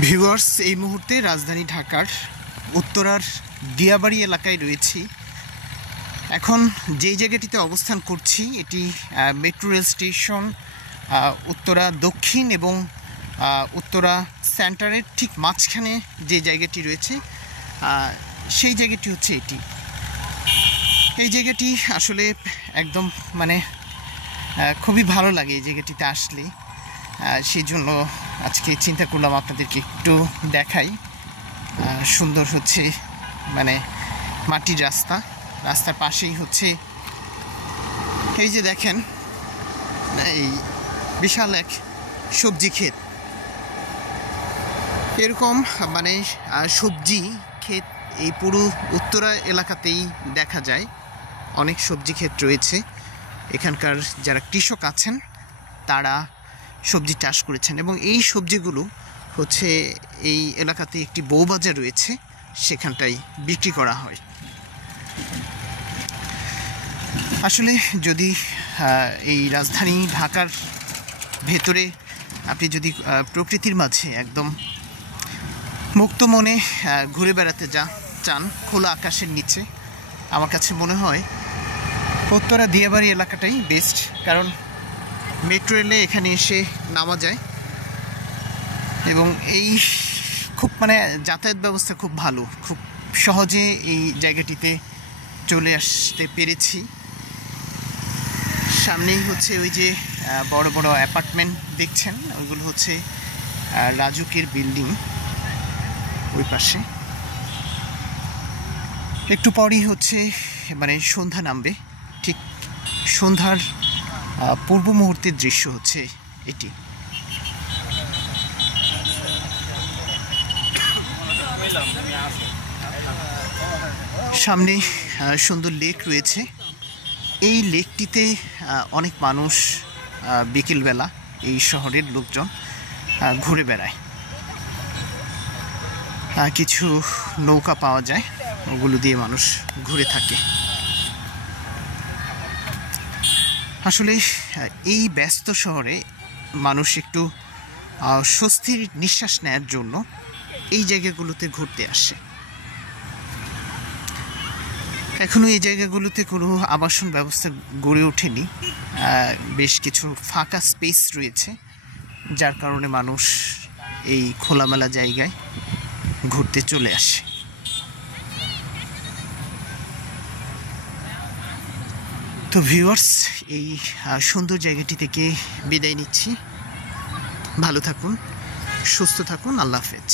Viewers, এই মুহূর্তে রাজধানী ঢাকার উত্তরার দিয়াবাড়ি এলাকায় রয়েছি। এখন যেই জায়গাটিতে অবস্থান করছি এটি মেট্রো রেল স্টেশন উত্তরা দক্ষিণ এবং উত্তরা সেন্টারের ঠিক মাঝখানে যে জায়গাটি রয়েছে সেই জায়গাটি হচ্ছে এটি। এই জায়গাটি আসলে একদম খুবই ভালো লাগে এই জায়গাটিতে আসলে। সেই জন্য আজকে চিন্তা করলাম আপনাদেরকে একটু দেখাই। সুন্দর হচ্ছে মাটির রাস্তার পাশেই হচ্ছে এই যে দেখেন এই বিশাল এক সবজি ক্ষেত। এরকম সবজি ক্ষেত এই পুরো উত্তরা এলাকাতেই দেখা যায়। অনেক সবজি ক্ষেত রয়েছে। এখানকার যারা কৃষক আছেন তারা সবজি চাষ করেছেন এবং এই সবজিগুলো হচ্ছে এই এলাকাতে একটি বউবাজার রয়েছে, সেখানটাই বিক্রি করা হয়। আসলে যদি এই রাজধানী ঢাকার ভেতরে আপনি যদি প্রকৃতির মাঝে একদম মুক্ত মনে ঘুরে বেড়াতে চান খোলা আকাশের নিচে, আমার কাছে মনে হয় উত্তরা দিয়াবাড়ি এলাকাটাই বেস্ট। কারণ মেট্রো রেলে এখানে এসে নামা যায় এবং এই খুব যাতায়াত ব্যবস্থা খুব ভালো। খুব সহজে এই জায়গাটিতে চলে আসতে পেরেছি। সামনেই হচ্ছে ওই যে বড় বড় অ্যাপার্টমেন্ট দেখছেন, ওইগুলো হচ্ছে রাজুকের বিল্ডিং। ওই পাশে একটু পরই হচ্ছে সন্ধ্যা নামবে। ঠিক সন্ধ্যার পূর্ব মুহূর্তের দৃশ্য হচ্ছে এটি। সামনে সুন্দর লেক রয়েছে। এই লেকটিতে অনেক মানুষ বিকেলবেলা এই শহরের লোকজন ঘুরে বেড়ায়। কিছু নৌকা পাওয়া যায়, ওগুলো দিয়ে মানুষ ঘুরে থাকে। আসলে এই ব্যস্ত শহরে মানুষ একটু স্বস্তির নিঃশ্বাস নেওয়ার জন্য এই জায়গাগুলোতে ঘুরতে আসে। এখনও এই জায়গাগুলোতে কোনো আবাসন ব্যবস্থা গড়ে ওঠেনি। বেশ কিছু ফাঁকা স্পেস রয়েছে, যার কারণে মানুষ এই খোলামেলা জায়গায় ঘুরতে চলে আসে। তো ভিউয়ার্স, এই সুন্দর জায়গাটি থেকে বিদায় নিচ্ছি। ভালো থাকুন, সুস্থ থাকুন। আল্লাহ হাফেজ।